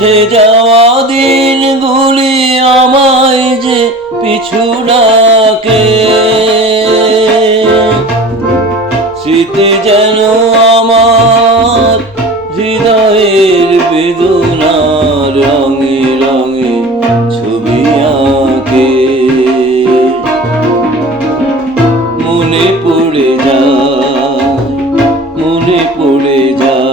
মুছে যাওয়া দিনগুলি আমায় যে পিছু ডাকে, স্মৃতি যেন আমার হৃদয়ের বেদনার রঙে রঙে ছবি আঁকে। মনে পড়ে যায়, মনে পড়ে যায়,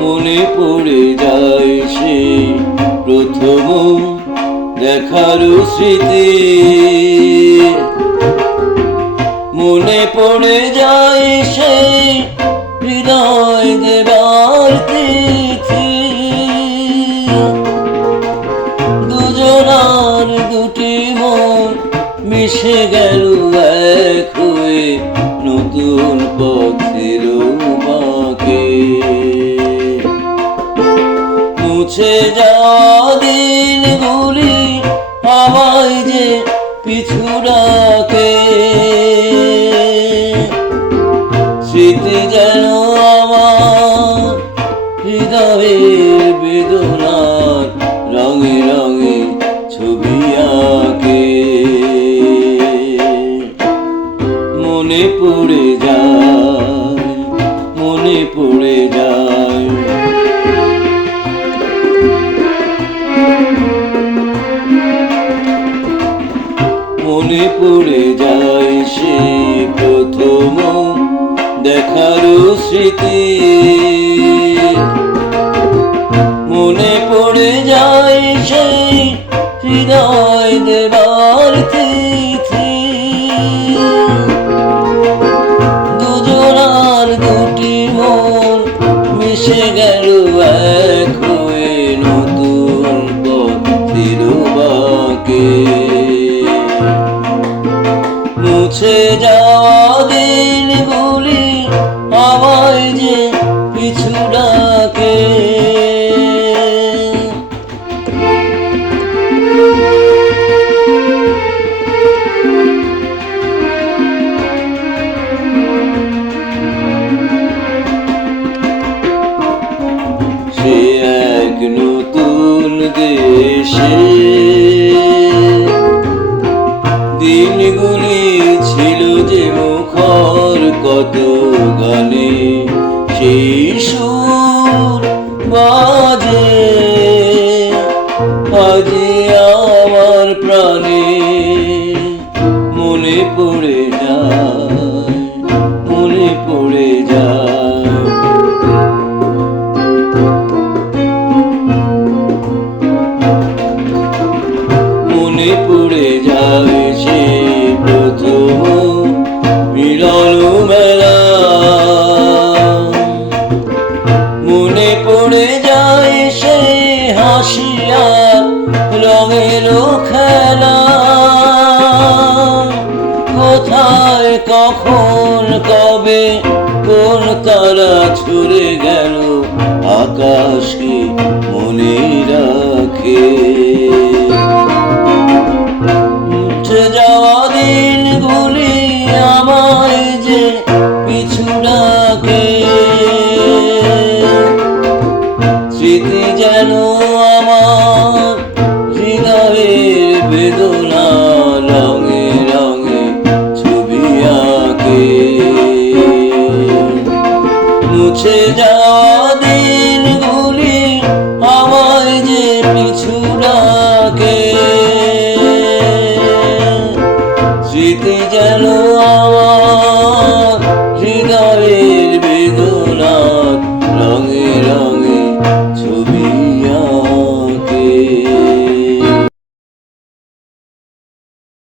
মনে পড়ে যায় সেই প্রথম দেখার স্মৃতি। মনে পড়ে যায় সেই হৃদয় দেবার তিথি। দুজনার দুটি মন মিশে গেল এক হয়ে নতুন পথের বাঁকে। মুছে যাওয়া দিনগুলি আমায় যে পিছু ডাকে, স্মৃতি যেন আমার হৃদয়ের বেদনার রঙে রঙে ছবি আঁকে। মনে পড়ে যায়, মনে পড়ে যায়, মনে পড়ে যায় সে প্রথম দেখার স্মৃতি। মনে পড়ে যায় সেই হৃদয় দেবার তিথি। দুজনার দুটি মন মিশে গেল এক হয়ে নতুন পথের বাঁকে। মুছে যাওয়া দিনগুলি আমায় যে পিছু ডাকে। সে এক নতুন দেশে দিনগুলি ছিল যে মুখর কত গানে, সেই সুর বাজে আজি আমার প্রাণে। মনে পড়ে যায়, মনে পড়ে যায়, মনে পড়ে যায় সে প্রথম মিলন মেলা। মনে পড়ে যায় সেই হাসিয়া রঙের খেলা। কোথায় কখন কবে কোন তারা ছুড়ে গেল আকাশকে মনে রাখে। মুছে যাওয়া দিনগুলি আমায় যে পিছু ডাকে, স্মৃতি যেন আমার হৃদয়ের বেদনা রঙে রঙে ছবি আঁকে। মুছে যাওয়া